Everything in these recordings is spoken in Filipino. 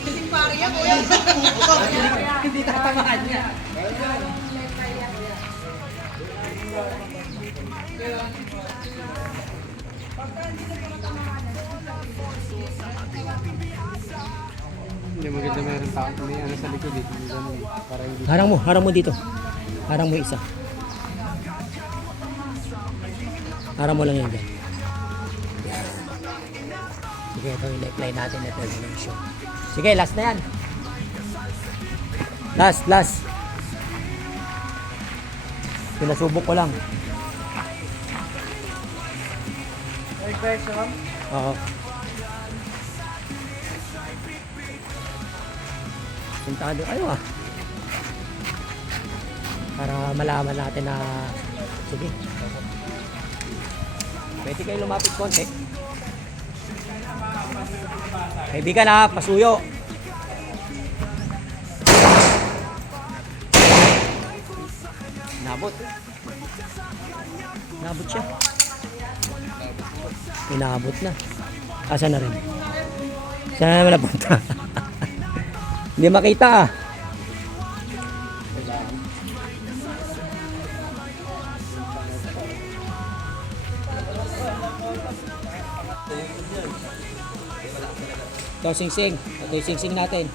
Kasing pare yan, kuya. Hindi tatamaan niya. Hindi maganda meron tao. May ano sa likod dito. Para hindi. Harang mo dito. Harang mo isa. Harang mo lang yan dyan. Sige, ito yung lifeline natin na termination. Sige, last na yan. Last. Pinasubok ko lang. May question? Oo. Puntado kayo ah. Para malaman natin na sige. Pwede kayo lumapit konti. Kaibigan ha, pasuyo. Nabot. Nabot siya. Inabot na. Asa na rin? Saan na naman napunta? Hindi makita ah. Ito sing-sing. Ito yung sing-sing natin.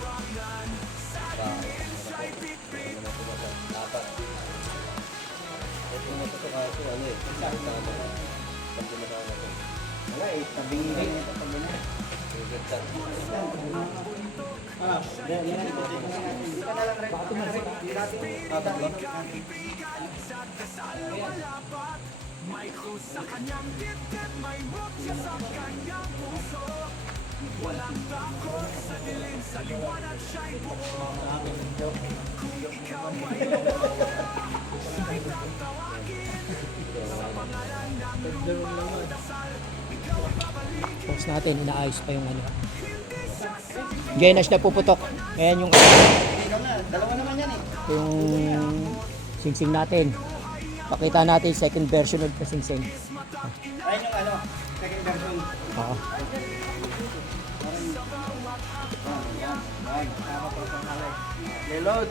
Post natin, inaayos pa yung ano. Genas na puputok. Ayan yung Dalawa naman yan eh. yung sing-sing natin. Pakita natin yung second version of the sing-sing. Ayun yung ano, second version. Oo. Reload.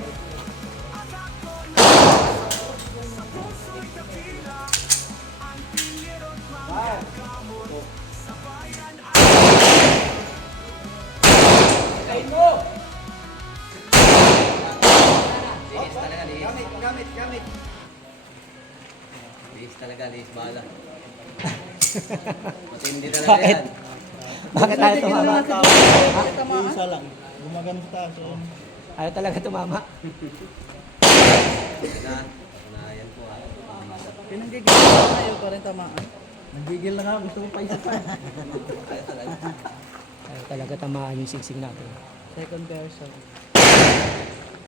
Gamit. Liis talaga, liis bala. Matindi talaga Bakit? yan. Bakit tayo tumama? Isa lang. Gumagano sa taas. Ayaw talaga tumama. Yan po ah. Pinanggigil na tayo pa rin tamaan. Nagigil na nga, gusto ko pa isa pa. Ayaw talaga tamaan yung sing-sing natin. Second version.